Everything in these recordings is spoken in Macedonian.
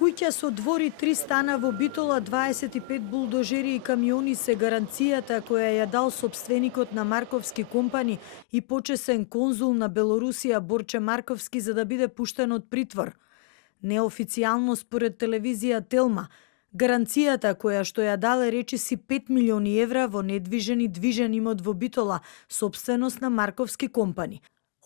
Куќа со двори, 3 стана во Битола, 25 булдожери и камиони се гаранцијата која ја дал сопственикот на Марковски компани и почесен конзул на Белорусија Борче Марковски за да биде пуштен од притвор. Неофицијално според телевизија Телма, гаранцијата која што ја дале речиси 5 милиони евра во недвижен и движен имот во Битола, сопственост на Марковски компани.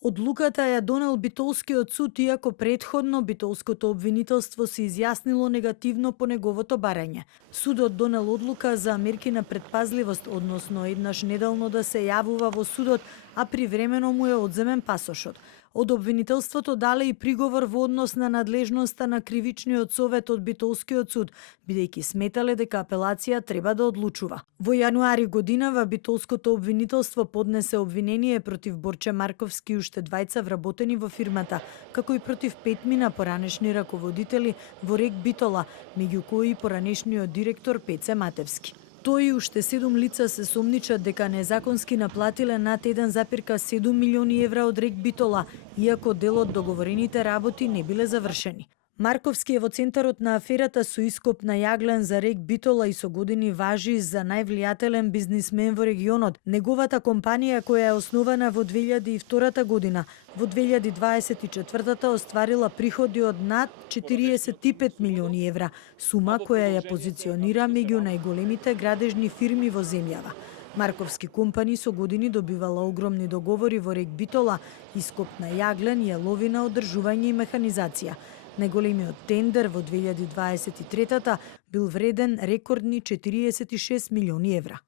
Одлуката ја донел Битолскиот суд, иако претходно Битолското обвинителство се изјаснило негативно по неговото барање. Судот донел одлука за мерки на претпазливост, односно еднаш неделно да се јавува во судот, а привремено му е одземен пасошот. Од обвинителството дале и приговор во однос на надлежноста на кривичниот совет од Битолскиот суд, бидејќи сметале дека апелација треба да одлучува. Во јануари годинава Битолското обвинителство поднесе обвинение против Борче Марковски и уште двајца вработени во фирмата, како и против 5 поранешни раководители во РЕК Битола, меѓу кои и поранешниот директор Пеце Матевски. Тој и уште 7 лица се сомничат дека незаконски наплатиле над 1,7 милиони евра од РЕК Битола, иако дел од договорените работи не биле завршени. Марковски е во центарот на аферата со ископ на јаглен за РЕК Битола и со години важи за највлијателен бизнисмен во регионот. Неговата компанија, која е основана во 2002 година, во 2024 остварила приходи од над 45 милиони евра, сума која ја позиционира меѓу најголемите градежни фирми во земјава. Марковски компани со години добивала огромни договори во РЕК Битола, ископ на јаглен, јаловина, одржување и механизација. Најголемиот тендер во 2023 бил вреден рекордни 46 милиони евра.